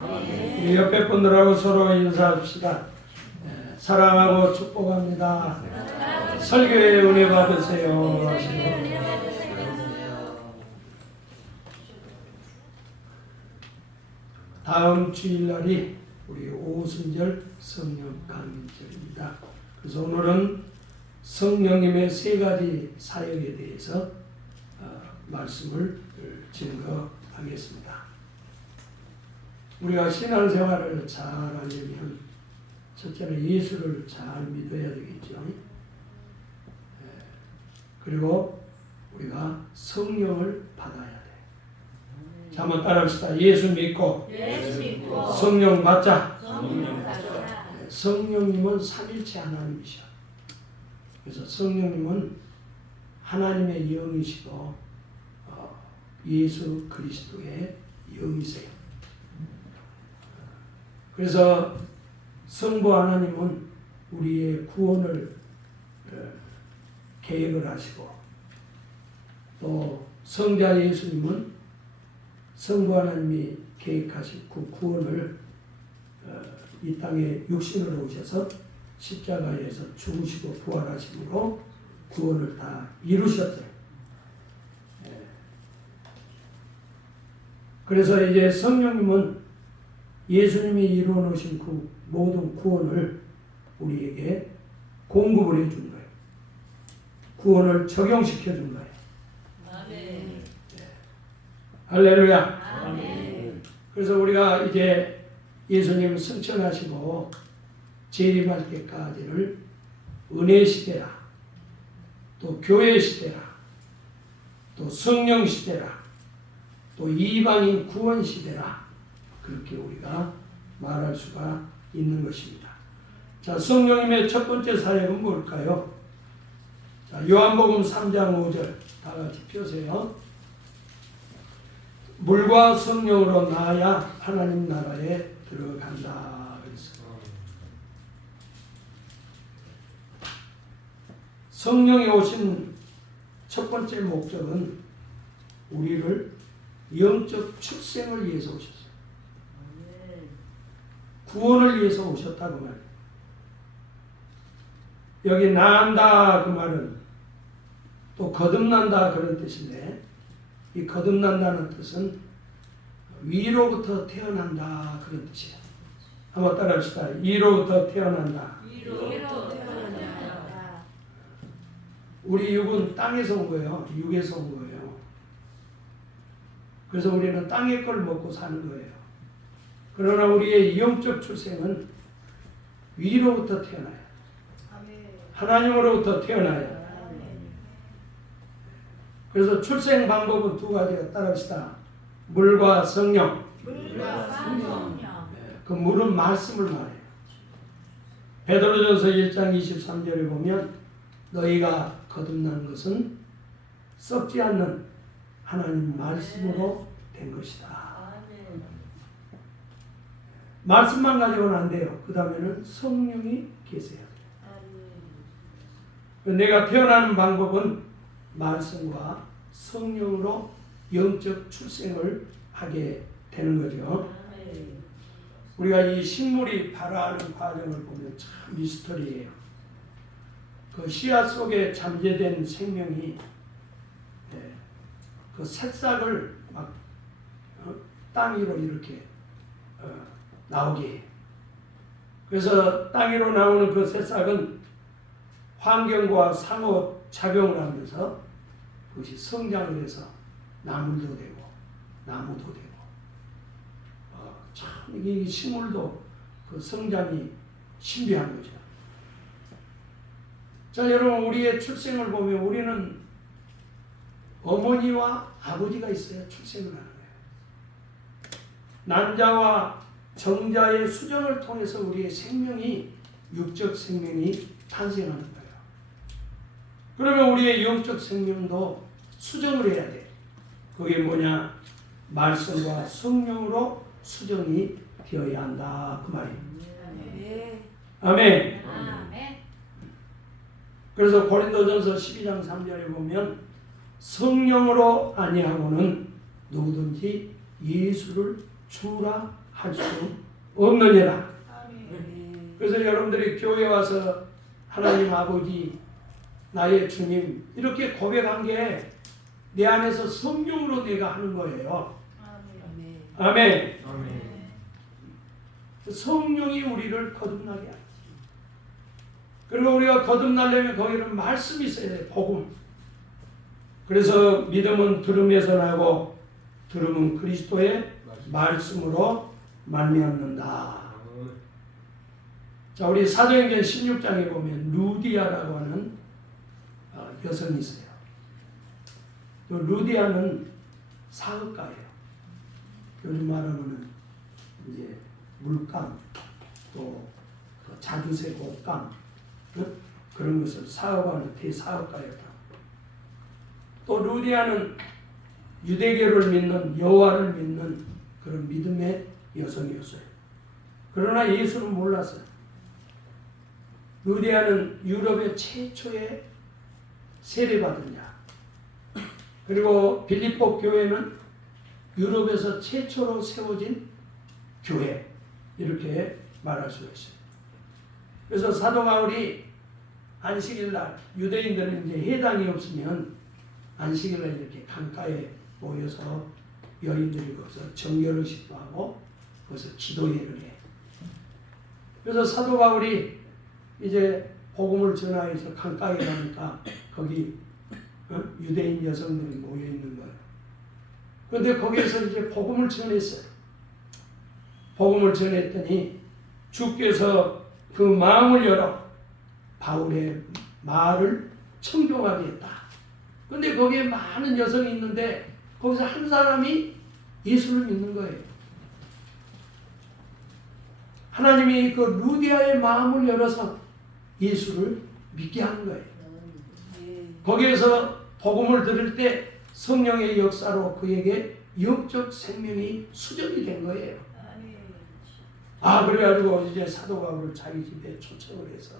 우리 옆에 분들하고 서로 인사합시다. 사랑하고 축복합니다. 설교의 은혜 받으세요. 다음 주일날이 우리 오순절 성령 강림절입니다. 그래서 오늘은 성령님의 세 가지 사역에 대해서 말씀을 증거하겠습니다. 우리가 신앙생활을 잘 하려면 첫째는 예수를 잘 믿어야 되겠죠. 그리고 우리가 성령을 받아야 돼. 자, 한번 따라합시다. 예수 믿고 성령 받자. 성령님은 삼일체 하나님이셔. 그래서 성령님은 하나님의 영이시고 예수 그리스도의 영이세요. 그래서 성부 하나님은 우리의 구원을 계획을 하시고, 또 성자 예수님은 성부 하나님이 계획하신 그 구원을 이 땅에 육신으로 오셔서 십자가에서 죽으시고 부활하심으로 구원을 다 이루셨어요. 그래서 이제 성령님은 예수님이 이루어 놓으신 그 모든 구원을 우리에게 공급을 해준 거예요. 구원을 적용시켜 준 거예요. 아멘. 할렐루야. 아멘. 그래서 우리가 이제 예수님을 승천하시고 재림할 때까지를 은혜 시대라, 또 교회 시대라, 또 성령 시대라, 또 이방인 구원 시대라, 그렇게 우리가 말할 수가 있는 것입니다. 자, 성령님의 첫 번째 사역은 뭘까요? 자, 요한복음 3장 5절 다 같이 펴세요. 물과 성령으로 나아야 하나님 나라에 들어간다. 그래서 성령이 오신 첫 번째 목적은 우리를 영적 출생을 위해서 오셨어요. 구원을 위해서 오셨다고 말이에요. 여기 나한다 그 말은 또 거듭난다 그런 뜻인데, 이 거듭난다는 뜻은 위로부터 태어난다 그런 뜻이에요. 한번 따라합시다. 위로부터 태어난다. 위로부터 태어난다. 우리 육은 땅에서 온 거예요. 육에서 온 거예요. 그래서 우리는 땅의 걸 먹고 사는 거예요. 그러나 우리의 영적 출생은 위로부터 태어나요. 하나님으로부터 태어나요. 그래서 출생 방법은 두 가지가 따라합시다. 물과 성령. 그 물은 말씀을 말해요. 베드로전서 1장 23절에 보면 너희가 거듭난 것은 썩지 않는 하나님 말씀으로 된 것이다. 말씀만 가지고는 안 돼요. 그 다음에는 성령이 계세요. 내가 태어나는 방법은 말씀과 성령으로 영적 출생을 하게 되는 거죠. 우리가 이 식물이 발화하는 과정을 보면 참 미스터리예요. 그 씨앗 속에 잠재된 생명이 그 새싹을 막 땅 위로 이렇게 나오게 해요. 그래서 땅 위로 나오는 그 새싹은 환경과 상호 작용을 하면서 그것이 성장을 해서 나물도 되고 나무도 되고, 참 이 식물도 그 성장이 신비한 거죠. 자, 여러분, 우리의 출생을 보면 우리는 어머니와 아버지가 있어야 출생을 하는 거예요. 난자와 정자의 수정을 통해서 우리의 생명이, 육적 생명이 탄생하는 거예요. 그러면 우리의 영적 생명도 수정을 해야 돼. 그게 뭐냐? 말씀과 성령으로 수정이 되어야 한다 그 말이에요. 아멘. 그래서 고린도전서 12장 3절에 보면 성령으로 아니하고는 누구든지 예수를 주라 할 수 없느니라. 그래서 여러분들이 교회 와서 하나님 아버지, 나의 주님 이렇게 고백한 게 내 안에서 성령으로 내가 하는 거예요. 아멘. 성령이 우리를 거듭나게 하지. 그리고 우리가 거듭나려면 거기는 말씀이 있어야 돼. 복음. 그래서 믿음은 들음에서 나고 들음은 그리스도의 말씀으로 말미암는다. 자, 우리 사도행전 16장에 보면 루디아라고 하는 여성이 있어요. 루디아는 사업가예요. 요즘 말하면은 이제 물감, 또 자주색 옷감, 그런 것을 사업하는 대사업가였다. 또 루디아는 유대교를 믿는, 여호와를 믿는 그런 믿음의 여성이었어요. 그러나 예수는 몰랐어요. 루디아는 유럽의 최초의 세례받은 자, 그리고 빌립보 교회는 유럽에서 최초로 세워진 교회, 이렇게 말할 수가 있어요. 그래서 사도 바울이 안식일날, 유대인들은 이제 회당이 없으면 안식일날 이렇게 강가에 모여서 여인들이 거기서 정결의식도 하고 거기서 기도회를 해. 그래서 사도 바울이 이제 복음을 전하여서 강가에 가니까 거기 유대인 여성들이 모여 있는 거예요. 그런데 거기에서 이제 복음을 전했어요. 복음을 전했더니 주께서 그 마음을 열어 바울의 말을 청종하게 했다. 그런데 거기에 많은 여성이 있는데 거기서 한 사람이 예수를 믿는 거예요. 하나님이 그 루디아의 마음을 열어서 예수를 믿게 하는 거예요. 거기에서 복음을 들을 때 성령의 역사로 그에게 영적 생명이 수정이 된 거예요. 그래가지고 이제 사도 바울을 자기 집에 초청을 해서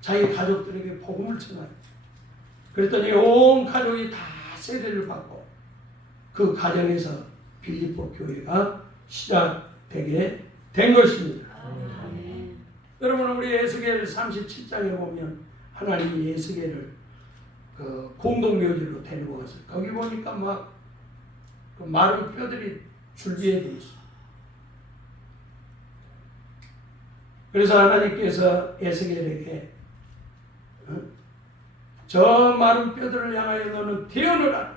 자기 가족들에게 복음을 전하요. 그랬더니 온 가족이 다 세례를 받고 그 가정에서 빌립보 교회가 시작되게 된 것입니다. 여러분, 우리 에스겔 37장에 보면 하나님이 에스겔을 그 공동묘지로 데리고 갔어요. 거기 보니까 막 그 마른 뼈들이 줄지에 돼 있어. 그래서 하나님께서 에스겔에게 저 마른 뼈들을 향하여 너는 태어나라.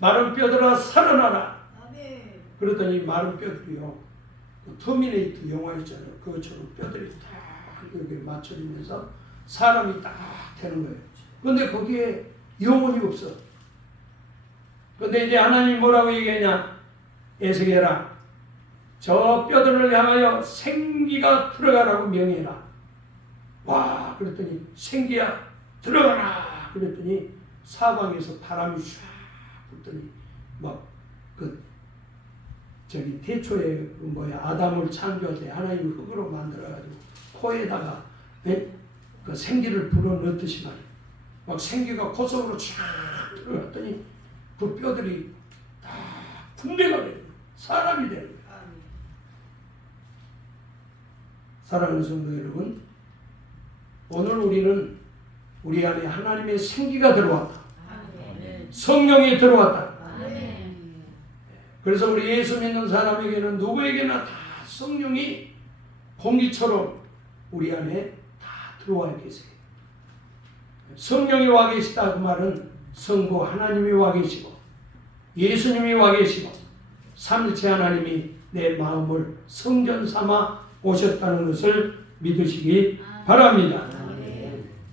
마른 뼈들아 살아나라. 그러더니 마른 뼈들이요, 그 터미네이터 영화 있잖아요. 그것처럼 뼈들이 딱 여기 맞춰지면서 사람이 딱 되는 거예요. 그런데 거기에 영혼이 없어. 그런데 이제 하나님이 뭐라고 얘기하냐? 에스겔아, 저 뼈들을 향하여 생기가 들어가라고 명해라. 와, 그랬더니 생기야 들어가라. 그랬더니 사방에서 바람이 쫙 불더니 막 저기 태초에 아담을 창조할 때 하나님이 흙으로 만들어가지고 코에다가 그 생기를 불어넣듯이 말이야. 막 생기가 코 속으로 쫙 들어갔더니 그 뼈들이 다 군대가 되는 거야. 사람이 되는 거야. 사랑하는 성도 여러분, 오늘 우리는 우리 안에 하나님의 생기가 들어왔다. 성령이 들어왔다. 그래서 우리 예수 믿는 사람에게는 누구에게나 다 성령이 공기처럼 우리 안에 다 들어와 계세요. 성령이 와 계시다 그 말은 성부 하나님이 와 계시고 예수님이 와 계시고 삼위일체 하나님이 내 마음을 성전 삼아 오셨다는 것을 믿으시기 바랍니다.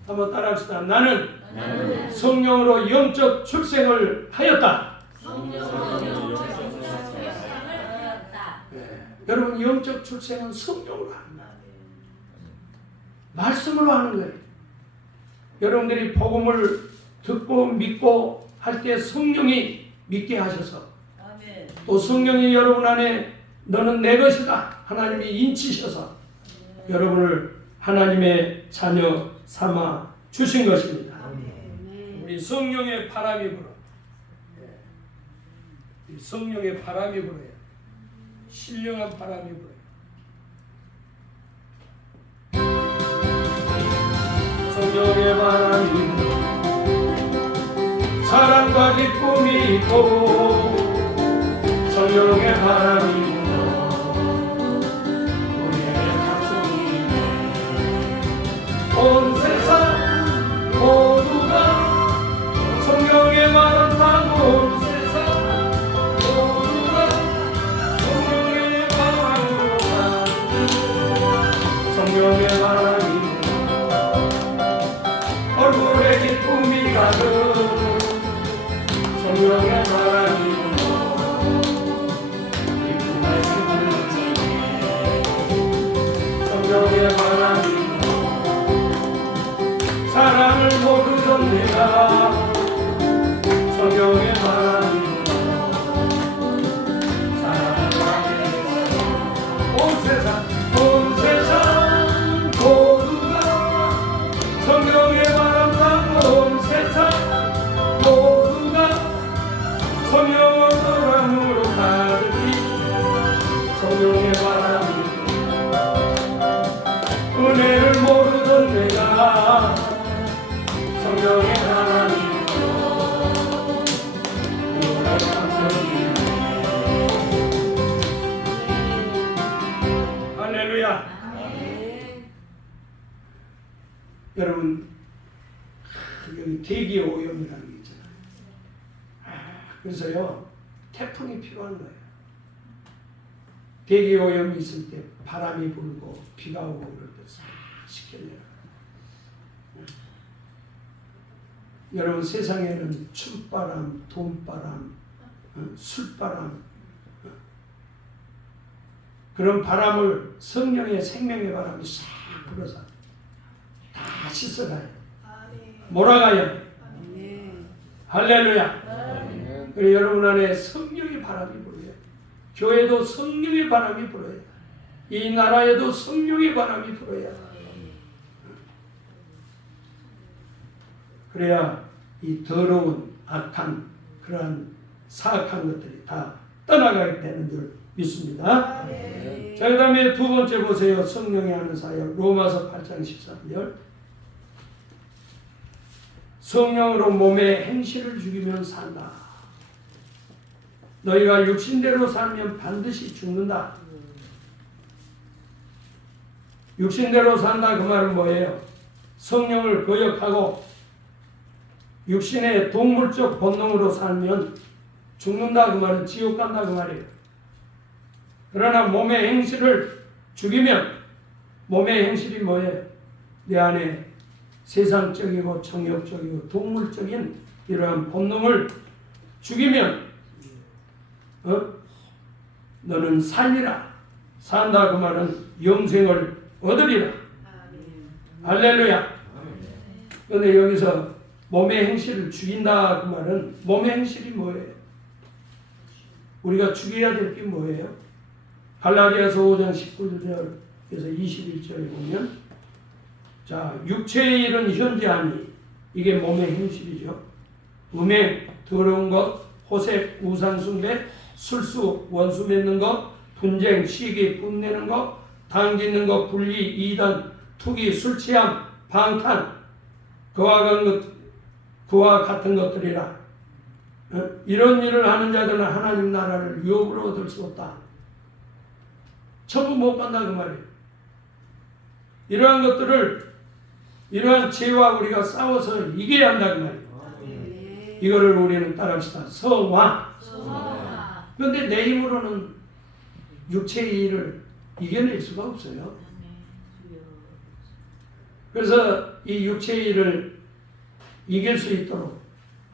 한번 따라합시다. 나는 성령으로 영적 출생을 하였다. 여러분, 영적 출생은 성령으로 합니다. 말씀으로 하는 거예요. 여러분들이 복음을 듣고 믿고 할 때 성령이 믿게 하셔서 또 성령이 여러분 안에 너는 내 것이다 하나님이 인치셔서 여러분을 하나님의 자녀 삼아 주신 것입니다. 우리 성령의 바람이 불어 성령의 바람이 불어요. 신령한 바람이 불어요. 성령의 바람이 불어 사랑과 기쁨이 있고 성령의 바람이 불어 우리의 가슴이 온 세상 모두가 성령의 바람 타고 온 세상 모두가 성령의 바람으로 가는 성령의 바람이 얼굴에 기쁨이 가득 성령의 바람이 기쁨의 성령의 바람이 사랑을 모르던 내가 성령의 바람이 온 세상 모두가 성령의 바람 타고 온 세상 모두가 성령의 바람으로 가득히 성령의 바람이 은혜를 모르던 내가 성령의 바람이 할렐루야. 여러분 여기 대기 오염이라는 게 있잖아요. 그래서요 태풍이 필요한 거예요. 대기 오염이 있을 때 바람이 불고 비가 오고 그럴 때 시켜내요. 여러분 세상에는 춤바람, 돈바람, 술바람 그런 바람을 성령의 생명의 바람이 싹 불어서 다 씻어가요. 몰아가요. 할렐루야. 그리고 여러분 안에 성령의 바람이 불어요. 교회도 성령의 바람이 불어요. 이 나라에도 성령의 바람이 불어요. 그래야 이 더러운 악한 그러한 사악한 것들이 다 떠나가게 되는 줄 믿습니다. 자, 그 다음에 두 번째 보세요. 성령이 하는 사역 로마서 8장 13절 성령으로 몸의 행실을 죽이면 산다. 너희가 육신대로 살면 반드시 죽는다. 육신대로 산다 그 말은 뭐예요? 성령을 거역하고 육신의 동물적 본능으로 살면 죽는다 그 말은 지옥 간다 그 말이에요. 그러나 몸의 행실을 죽이면 몸의 행실이 뭐예요? 내 안에 세상적이고 정욕적이고 동물적인 이러한 본능을 죽이면 너는 살리라. 산다 그 말은 영생을 얻으리라. 할렐루야. 그런데 여기서 몸의 행실을 죽인다 그 말은 몸의 행실이 뭐예요? 우리가 죽여야 될 게 뭐예요? 갈라디아서 5장 19절에서 21절에 보면 자 육체의 일은 현재하니 이게 몸의 행실이죠. 음행, 더러운 것, 호색, 우상숭배, 술수, 원수 맺는 것, 분쟁, 시기, 뿜내는 것, 당짓는 것, 분리, 이단, 투기, 술취함, 방탄 그와 같은 것들이라. 이런 일을 하는 자들은 하나님 나라를 유업으로 얻을 수 없다. 천국 못 간다 그 말이에요. 이러한 것들을 이러한 죄와 우리가 싸워서 이겨야 한다 그 말이에요. 이거를 우리는 따라합시다. 성화. 그런데 내 힘으로는 육체의 일을 이겨낼 수가 없어요. 그래서 이 육체의 일을 이길 수 있도록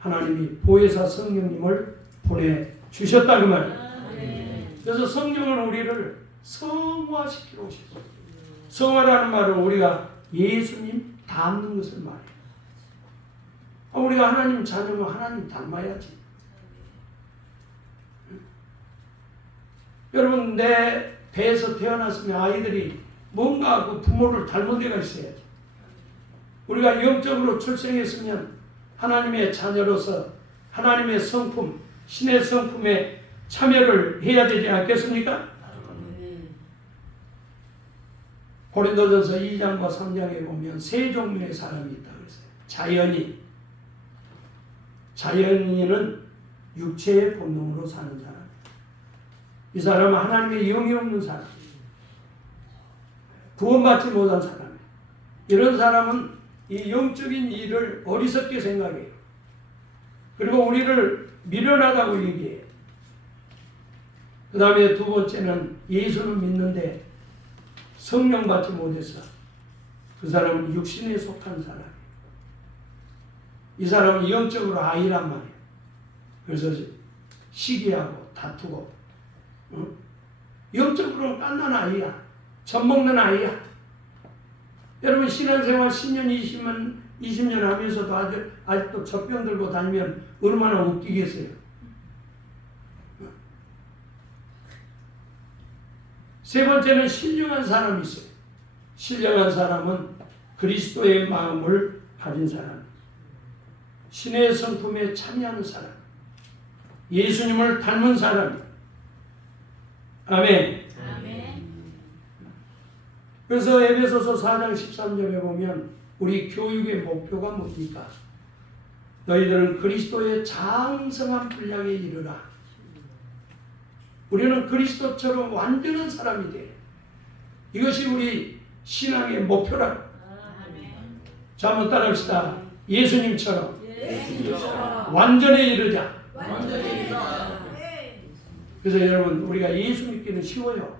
하나님이 보혜사 성령님을 보내주셨다 그 말이에요. 그래서 성령은 우리를 성화시키러 오셨어요. 성화라는 말은 우리가 예수님 닮는 것을 말해요. 우리가 하나님 자녀면 하나님 닮아야지. 여러분 내 배에서 태어났으면 아이들이 뭔가 그 부모를 닮은 데가 있어야지. 우리가 영적으로 출생했으면 하나님의 자녀로서 하나님의 성품, 신의 성품에 참여를 해야 되지 않겠습니까? 고린도전서 2장과 3장에 보면 세 종류의 사람이 있다고 그랬어요. 자연인은 육체의 본능으로 사는 사람. 이 사람은 하나님의 영이 없는 사람. 구원받지 못한 사람. 이런 사람은 이 영적인 일을 어리석게 생각해요. 그리고 우리를 미련하다고 얘기해요. 그 다음에 두 번째는 예수는 믿는데 성령 받지 못해서 그 사람은 육신에 속한 사람이에요. 이 사람은 영적으로 아이란 말이에요. 그래서 시기하고 다투고 영적으로는 깐난 아이야. 젖먹는 아이야. 여러분 신앙생활 10년, 20년 하면서도 아직도 젖병 들고 다니면 얼마나 웃기겠어요. 세 번째는 신령한 사람이 있어요. 신령한 사람은 그리스도의 마음을 가진 사람. 신의 성품에 참여하는 사람. 예수님을 닮은 사람. 아멘. 그래서 에베소서 4장 13절에 보면 우리 교육의 목표가 뭡니까? 너희들은 그리스도의 장성한 분량에 이르라. 우리는 그리스도처럼 완전한 사람이 돼. 이것이 우리 신앙의 목표라. 자, 한번 따라합시다. 예수님처럼 완전에 이르자. 그래서 여러분 우리가 예수 믿기는 쉬워요.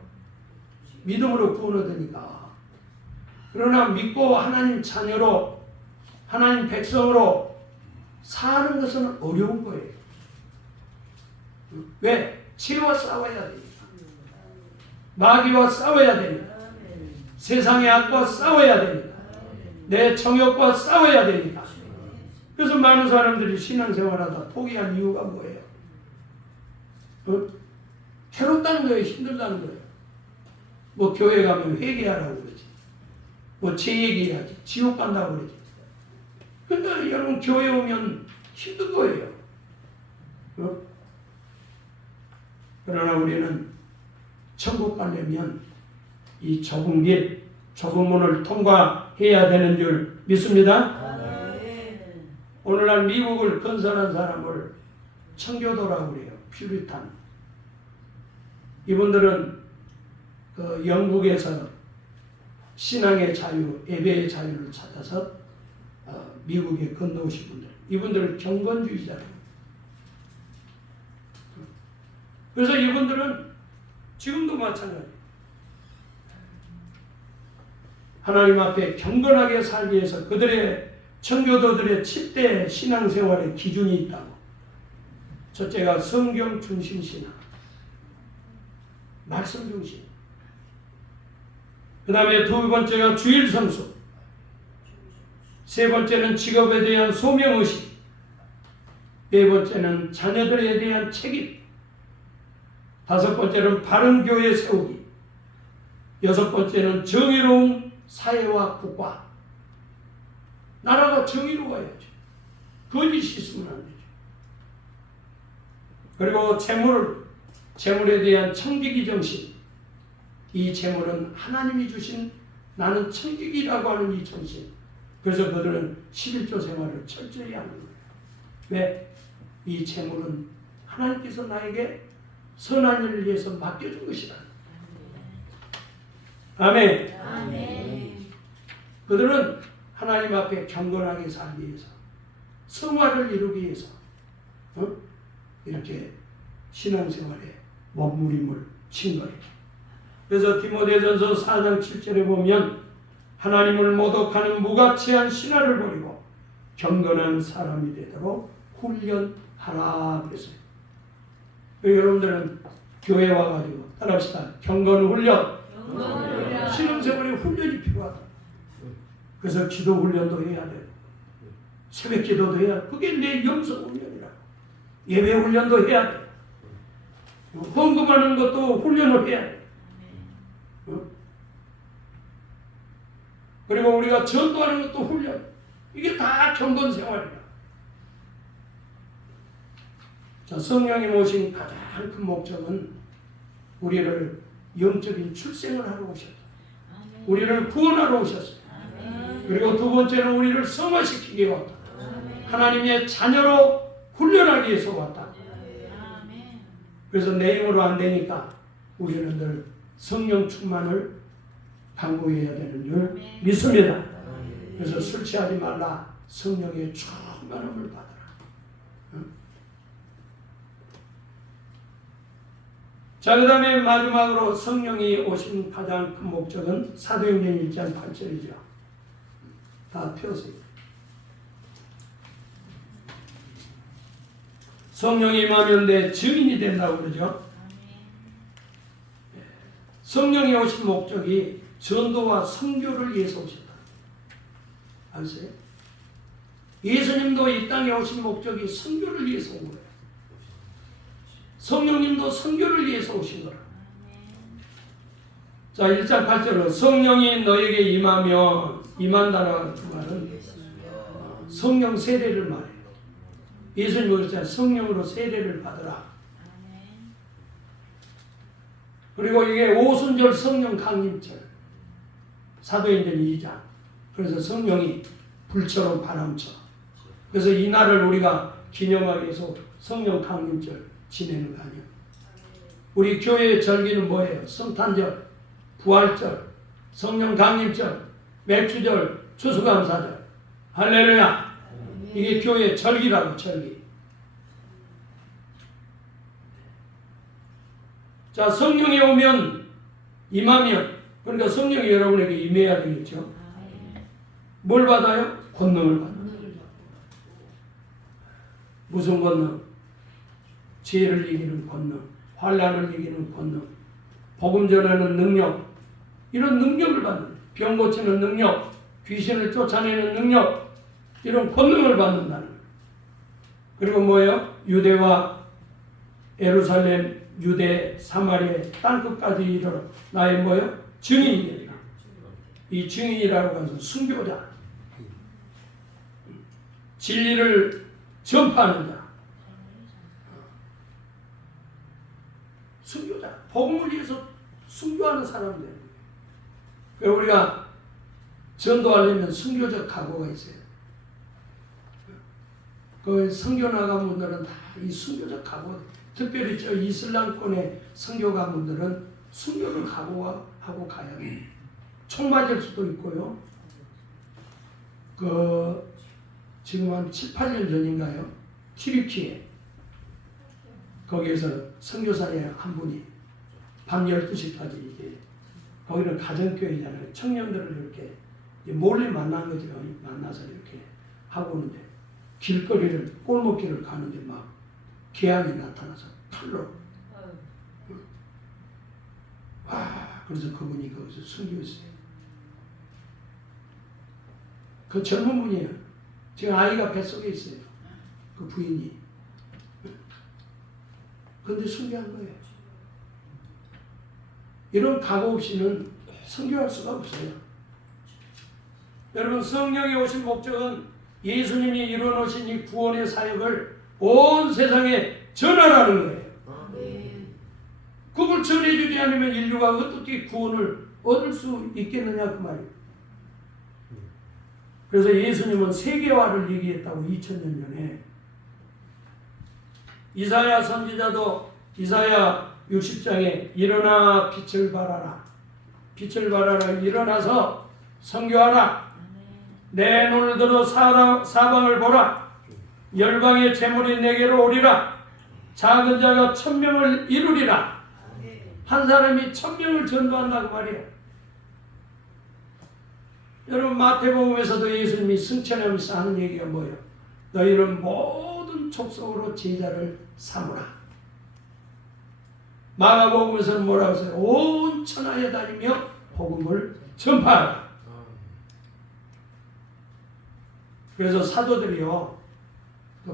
믿음으로 구원 얻으니까. 그러나 믿고 하나님 자녀로 하나님 백성으로 사는 것은 어려운 거예요. 왜? 죄와 싸워야 되니까. 마귀와 싸워야 되니까. 세상의 악과 싸워야 되니까. 내 정욕과 싸워야 되니까. 그래서 많은 사람들이 신앙생활하다 포기한 이유가 뭐예요? 괴롭다는 거예요. 힘들다는 거예요. 뭐 교회 가면 회개하라고 그러지. 뭐 제 얘기해야지. 지옥 간다고 그러지. 그러니까 여러분 교회 오면 힘든 거예요. 그러나 우리는 천국 가려면 이 좁은 길, 좁은 문을 통과해야 되는 줄 믿습니다. 오늘날 미국을 건설한 사람을 청교도라고 그래요. 퓨리탄. 이분들은 그 영국에서 신앙의 자유, 예배의 자유를 찾아서 미국에 건너오신 분들. 이분들은 경건주의자예요. 그래서 이분들은 지금도 마찬가지예요. 하나님 앞에 경건하게 살기 위해서 그들의 청교도들의 7대 신앙생활의 기준이 있다고. 첫째가 성경 중심 신앙. 말씀 중심. 그 다음에 두 번째가 주일 성수. 세 번째는 직업에 대한 소명의식. 네 번째는 자녀들에 대한 책임. 다섯 번째는 바른 교회 세우기. 여섯 번째는 정의로운 사회와 국가. 나라가 정의로워야죠. 거짓이 있으면 안 되죠. 그리고 재물에 대한 청지기 정신. 이 재물은 하나님이 주신 나는 청지기라고 하는 이 정신. 그래서 그들은 11조 생활을 철저히 하는 거예요. 왜? 이 재물은 하나님께서 나에게 선한 일을 위해서 맡겨준 것이다. 아멘. 아멘. 그들은 하나님 앞에 경건하게 살기 위해서, 성화를 이루기 위해서 이렇게 신앙생활에 몸부림을 친 거예요. 그래서 디모데전서 4장 7절에 보면 하나님을 모독하는 무가치한 신화를 버리고 경건한 사람이 되도록 훈련하라 그랬어요. 여러분들은 교회 와가지고 따라합시다. 경건 훈련. 신앙생활에 훈련이 필요하다. 그래서 기도 훈련도 해야 돼요. 새벽 기도도 해야 돼. 그게 내 영성 훈련이라고. 예배 훈련도 해야 돼. 헌금하는 것도 훈련을 해야 돼. 그리고 우리가 전도하는 것도 훈련. 이게 다 경건 생활이야. 자, 성령님 오신 가장 큰 목적은 우리를 영적인 출생을 하러 오셨다. 우리를 구원하러 오셨어요. 그리고 두 번째는 우리를 성화시키기 위해 왔다. 하나님의 자녀로 훈련하기 위해서 왔다. 그래서 내 힘으로 안 되니까 우리는 늘 성령 충만을 강구해야 되는 줄 믿습니다. 그래서 술 취하지 말라. 성령의 충만함을 받아라. 자, 그 다음에 마지막으로 성령이 오신 가장 큰 목적은 사도행전 1장 8절이죠. 다 펴세요. 성령이 임하면 내 증인이 된다고 그러죠. 성령이 오신 목적이 전도와 선교를 위해서 오셨다. 아세요? 예수님도 이 땅에 오신 목적이 선교를 위해서 온 거예요. 성령님도 선교를 위해서 오신 거라. 자, 1장 8절은 성령이 너에게 임한다는 그 말은 성령 세례를 말해요. 예수님이 그랬잖아요. 성령으로 세례를 받으라. 그리고 이게 오순절 성령 강림절, 사도행전 2장. 그래서 성령이 불처럼 바람처럼. 그래서 이 날을 우리가 기념하기 위해서 성령 강림절 지내는 거 아니에요. 우리 교회의 절기는 뭐예요? 성탄절, 부활절, 성령 강림절, 맥주절, 추수감사절. 할렐루야. 이게 교회의 절기라고, 절기. 자, 성령이 오면, 임하면, 그러니까 성령이 여러분에게 임해야 되겠죠. 뭘 받아요? 권능을 받아요. 무슨 권능? 죄를 이기는 권능, 환난을 이기는 권능, 복음 전하는 능력, 이런 능력을 받는, 병 고치는 능력, 귀신을 쫓아내는 능력, 이런 권능을 받는다는 거예요. 그리고 뭐예요? 유대와 예루살렘, 유대, 사마리아 땅끝까지 이르러 나의 뭐예요? 증인이 되리라. 이 증인이라고 해서 순교자, 진리를 전파하는 자, 순교자, 복음을 위해서 순교하는 사람이 되는 거예요. 그래서 우리가 전도하려면 순교적 각오가 있어요. 그 선교 나간 분들은 다 이 순교적 각오, 특별히 저 이슬람권의 선교가분들은 순교를 각오하고 가야 돼요. 총 맞을 수도 있고요. 지금 한 7, 8년 전인가요? 튀르키예 거기에서 선교사의 한 분이 밤 12시까지 이게 거기는 가정교회잖아요. 청년들을 이렇게 몰래 만난 거죠. 만나서 이렇게 하고 오는데 길거리를 골목길을 가는데 막 개항이 나타나서 칼로 그래서 그분이 거기서 순교했어요. 그 젊은 분이에요. 지금 아이가 뱃속에 있어요. 그 부인이. 그런데 순교한 거예요. 이런 각오 없이는 순교할 수가 없어요. 여러분, 성령이 오신 목적은 예수님이 이루어놓으신 이 구원의 사역을 온 세상에 전하라는 거예요. 그걸 전해주지 않으면 인류가 어떻게 구원을 얻을 수 있겠느냐 그 말이에요. 그래서 예수님은 세계화를 얘기했다고 2000년 전에. 이사야 선지자도 이사야 60장에 일어나 빛을 발하라. 빛을 발하라. 일어나서 선교하라. 내 눈을 들어 사방을 보라. 열방의 재물이 내게로 오리라. 작은 자가 1000명을 이루리라. 한 사람이 1000명을 전도한다고 말이에요. 여러분, 마태복음에서도 예수님이 승천하면서 하는 얘기가 뭐예요? 너희는 모든 족속으로 제자를 삼으라. 마가복음에서는 뭐라고 했어요? 온 천하에 다니며 복음을 전파하라. 그래서 사도들이요,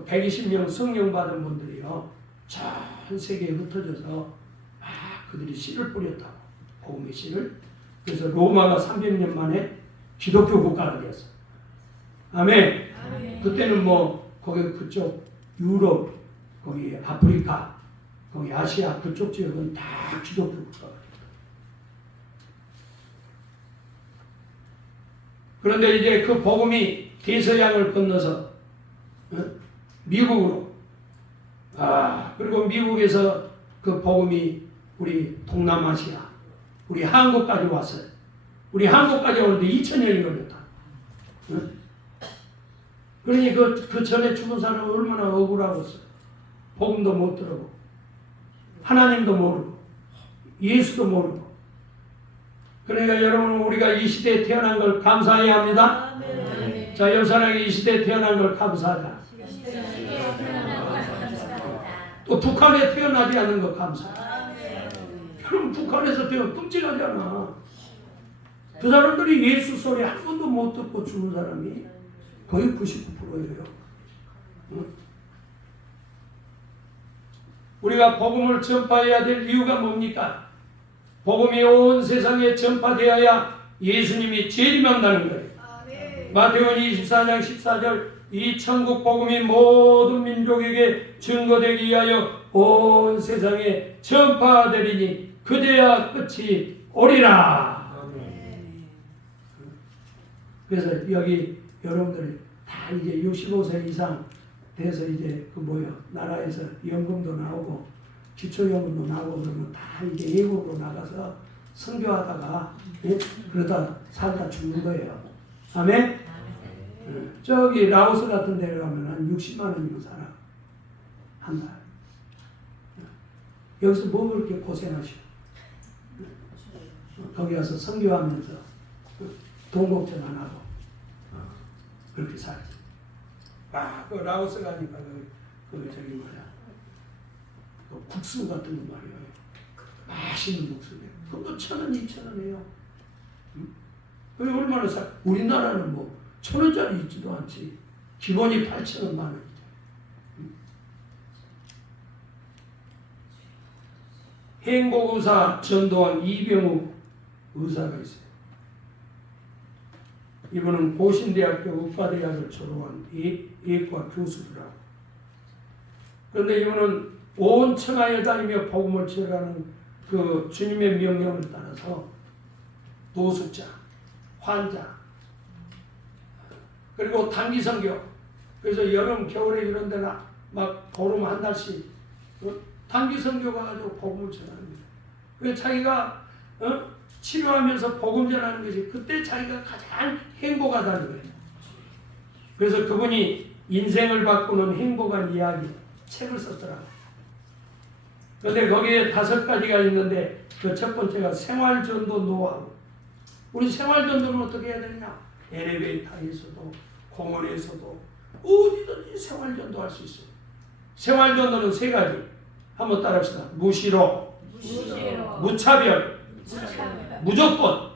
120명 성령 받은 분들이요, 전 세계에 흩어져서 그들이 씨를 뿌렸다고. 복음의 씨를. 그래서 로마가 300년 만에 기독교 국가가 되었어. 아멘. 아멘. 그때는 뭐 거기 그쪽 유럽 거기 아프리카, 거기 아시아 그쪽 지역은 다 기독교 국가가 됩니다. 그런데 이제 그 복음이 대서양을 건너서 미국으로, 그리고 미국에서 그 복음이 우리 동남아시아, 우리 한국까지 왔어요. 우리 한국까지 오는데 2000년이 걸렸다. 그러니 그 전에 죽은 사람은 얼마나 억울하겠어요. 복음도 못 들어보고, 하나님도 모르고, 예수도 모르고. 그러니까 여러분, 우리가 이 시대에 태어난 걸 감사해야 합니다. 네. 자, 옆 사람에게 이 시대에 태어난 걸 감사하자. 또 북한에 태어나지 않는 거 감사하자. 그럼 북한에서 태어 끔찍하잖아. 그 사람들이 예수 소리 한 번도 못 듣고 죽은 사람이 거의 99%예요. 우리가 복음을 전파해야 될 이유가 뭡니까? 복음이 온 세상에 전파되어야 예수님이 재림한다는 거예요. 마태복음 24장 14절, 이 천국 복음이 모든 민족에게 증거되기 위하여 온 세상에 전파되리니 그제야 끝이 오리라. 그래서 여기 여러분들이 다 이제 65세 이상 돼서 이제 나라에서 연금도 나오고 기초연금도 나오고 그러면 다 이제 외국으로 나가서 선교하다가 그러다 살다 죽는 거예요. 아멘? 저기 라오스 같은 데 가면 한 60만 원이면 살아. 한 달. 여기서 뭐 그렇게 고생하시오? 거기 가서 선교하면서 돈 걱정 안 하고 그렇게 살지. 그 라오스 가니까 저기 뭐야, 국수 같은 거 말이에요. 맛있는 국수예요. 그것도 1,000원, 2,000원이에요. 그게 얼마나 우리나라는 뭐 1,000원짜리 있지도 않지. 기본이 8,000원, 10,000원이죠. 행복의사 전도한 이병욱 의사가 있어요. 이분은 고신대학교 의과대학을 졸업한 예과 교수더라고. 그런데 이분은 온 천하에 다니며 복음을 전하는 그 주님의 명령을 따라서 노숙자, 환자, 그리고 단기 선교. 그래서 여름, 겨울에 이런 데나 막 보름 한 달씩 단기 선교 가가지고 복음을 전합니다. 그래서 자기가 치료하면서 복음 전하는 것이 그때 자기가 가장 행복하다는 거예요. 그래서 그분이 인생을 바꾸는 행복한 이야기 책을 썼더라고요. 그런데 거기에 5가지가 있는데 그 첫 번째가 생활전도 노하우. 우리 생활전도는 어떻게 해야 되냐? 엘리베이터에서도 공원에서도 어디든지 생활전도 할 수 있어요. 생활전도는 3가지. 한번 따라합시다. 무시로, 무차별, 무조건.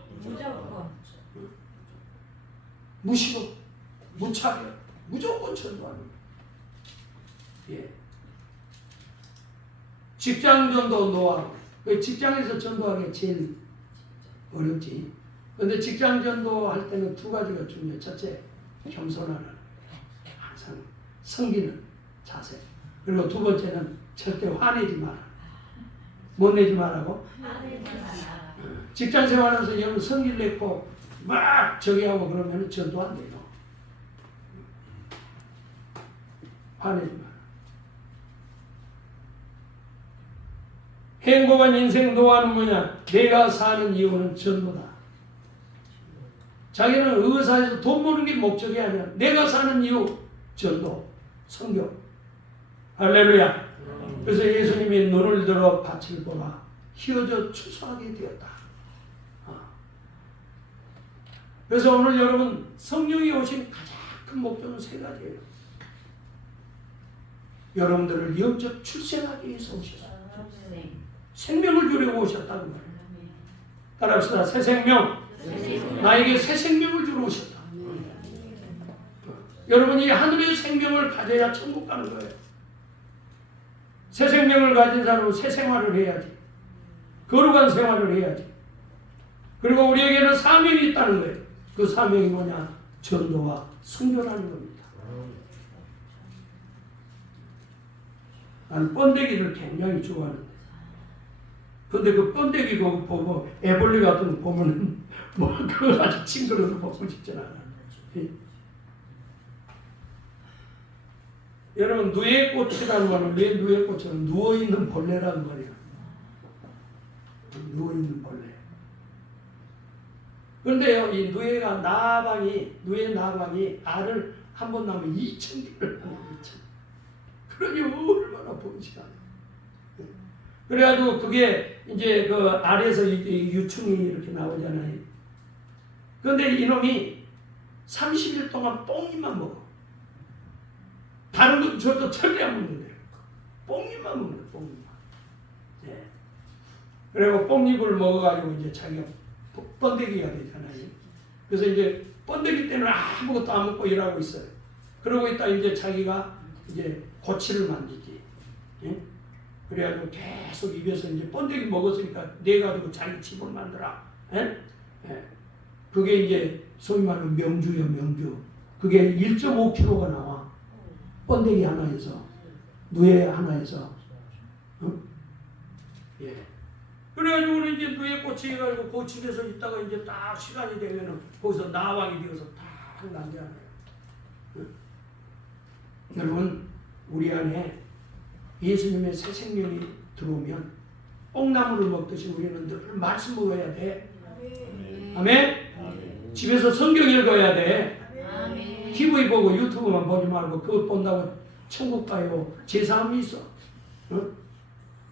무시로, 무차별, 무조건 전도합니다. 예. 직장전도 노하우. 직장에서 전도하기 제일 어렵지. 그런데 직장전도 할 때는 2가지가 중요해요. 첫째, 겸손하는, 항상 섬기는 자세. 그리고 2번째는 절대 화내지 마라. 못 내지 말라고? 직장 생활하면서 여러분 성질 내고 막 저기 하고 그러면 전도 안 돼요. 화내지 마라. 행복한 인생 노하우는 뭐냐? 내가 사는 이유는 전도다. 자기는 의사에서 돈 버는 게 목적이 아니야. 내가 사는 이유 전도, 선교. 할렐루야. 그래서 예수님이 눈을 들어 밭을 보라 휘어져 추수하게 되었다. 그래서 오늘 여러분 성령이 오신 가장 큰 목표는 3가지예요. 여러분들을 영적 출생하기 위해서 오셨다. 생명을 주려고 오셨다는 거예요. 따라합시다. 새 생명. 나에게 새 생명을 주러 오셨다. 여러분이 하늘의 생명을 가져야 천국 가는 거예요. 새 생명을 가진 사람은 새 생활을 해야지. 거룩한 생활을 해야지. 그리고 우리에게는 사명이 있다는 거예요. 그 사명이 뭐냐? 전도와 선교라는 겁니다. 나는 번데기를 굉장히 좋아하는데. 근데 그 번데기 그거 보고 애벌레 같은 거 보면은 뭐 그거 아주 징그러워서 먹고 싶진 않아. 여러분 누에꽃이라는 말은 왜 누에꽃이라는 누워있는 벌레라는 말이야. 누워있는 벌레. 그런데요, 이 누에 나방이 알을 한 번 낳으면 2,000개를 낳는 거죠. 그러니 얼마나 번식하냐. 그래가지고 그게 이제 그 알에서 유충이 이렇게 나오잖아요. 그런데 이놈이 30일 동안 뽕잎만 먹어. 다른 건 저도 절대 안 먹는데 뽕잎만 먹는 거예요. 뽕잎만. 예. 그리고 뽕잎을 먹어가지고 이제 자기가 번데기가 되잖아요. 그래서 이제 번데기 때는 아무것도 안 먹고 일하고 있어요. 그러고 있다 이제 자기가 이제 고치를 만들지. 예? 그래가지고 계속 입에서 이제 번데기 먹었으니까 내 가지고 자기 집을 만들어. 예? 예. 그게 이제 소위 말하는 명주요, 명주. 그게 1.5kg가 나와. 번데기 하나에서, 누에 하나에서. 어? 예. 그래가지고 이제 누에 꽃이 해가지고 그 집에서 있다가 이제 딱 시간이 되면은 거기서 나방이 되어서 딱 난잖아요. 어? 여러분, 우리 안에 예수님의 새 생명이 들어오면 뽕나무를 먹듯이 우리는 늘 말씀 먹어야 돼. 아멘? 집에서 성경 읽어야 돼. TV 보고 유튜브만 보지 말고 그거 본다고 천국 가요. 제사함이 있어. 어?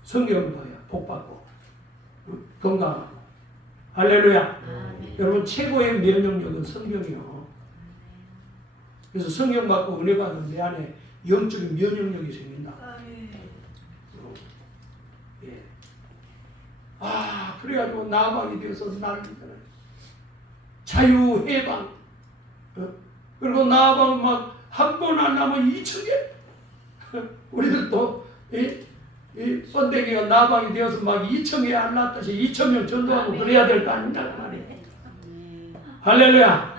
성경을 봐야 복받고 어? 건강하고. 할렐루야. 여러분 최고의 면역력은 성경이요. 그래서 성경 받고 은혜 받으면 내 안에 영적인 면역력이 생긴다. 예. 그래가지고 나방이 되어서 난리잖아요. 자유 해방. 어? 그리고 나방 막 한 번 안 나면 2,000개. 우리들도 이 번데기가 나방이 되어서 막 2,000개 안 났듯이 2,000명 전도하고 그래야 될 거 아닌가 말이에요. 할렐루야.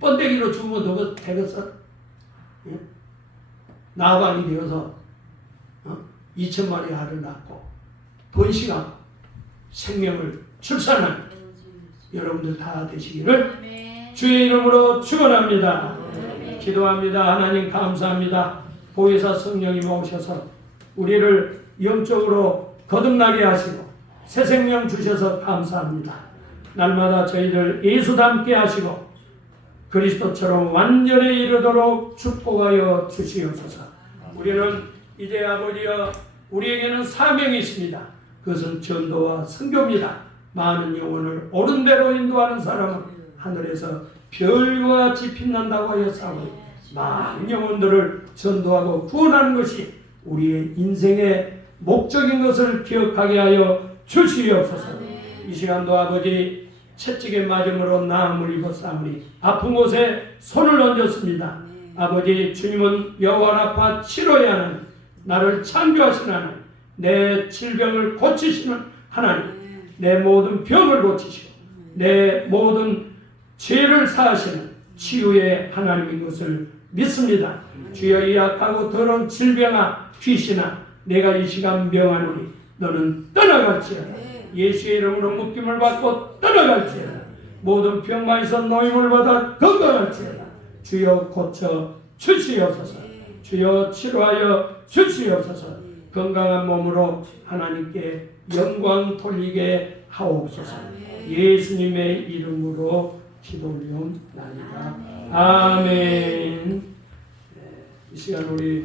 번데기로 죽으면 너가 되겠어? 예? 나방이 되어서 2,000마리 알을 낳고 번식하고 생명을 출산하는 여러분들 다 되시기를 주의 이름으로 축원합니다. 기도합니다. 하나님 감사합니다. 보혜사 성령님 오셔서 우리를 영적으로 거듭나게 하시고 새 생명 주셔서 감사합니다. 날마다 저희들 예수 닮게 하시고 그리스도처럼 완전에 이르도록 축복하여 주시옵소서. 우리는 이제 아버지여 우리에게는 사명이 있습니다. 그것은 전도와 선교입니다. 많은 영혼을 옳은 대로 인도하는 사람은 하늘에서 별과 같이 빛난다고 하였사오니 많은 영혼들을 전도하고 구원하는 것이 우리의 인생의 목적인 것을 기억하게 하여 주시옵소서. 이 시간도 아버지 채찍에 맞음으로 나음을 입었사오니 아픈 곳에 손을 얹었습니다. 아버지 주님은 여호와 라파 치료해야 하는 나를 창조하시는 하나님, 내 질병을 고치시는 하나님, 내 모든 병을 고치시고 내 모든 죄를 사하시는 치유의 하나님인 것을 믿습니다. 주여 이 약하고 더러운 질병아 귀신아 내가 이 시간 명하노니 너는 떠나갈지어다. 예수의 이름으로 묶임을 받고 떠나갈지어다. 모든 병마에서 노임을 받아 건강할지어다. 주여 고쳐 주시옵소서. 주여 치료하여 주시옵소서. 건강한 몸으로 하나님께 영광 돌리게 하옵소서. 예수님의 이름으로 기도 올리옵나이다. 아멘. 이 시간 우리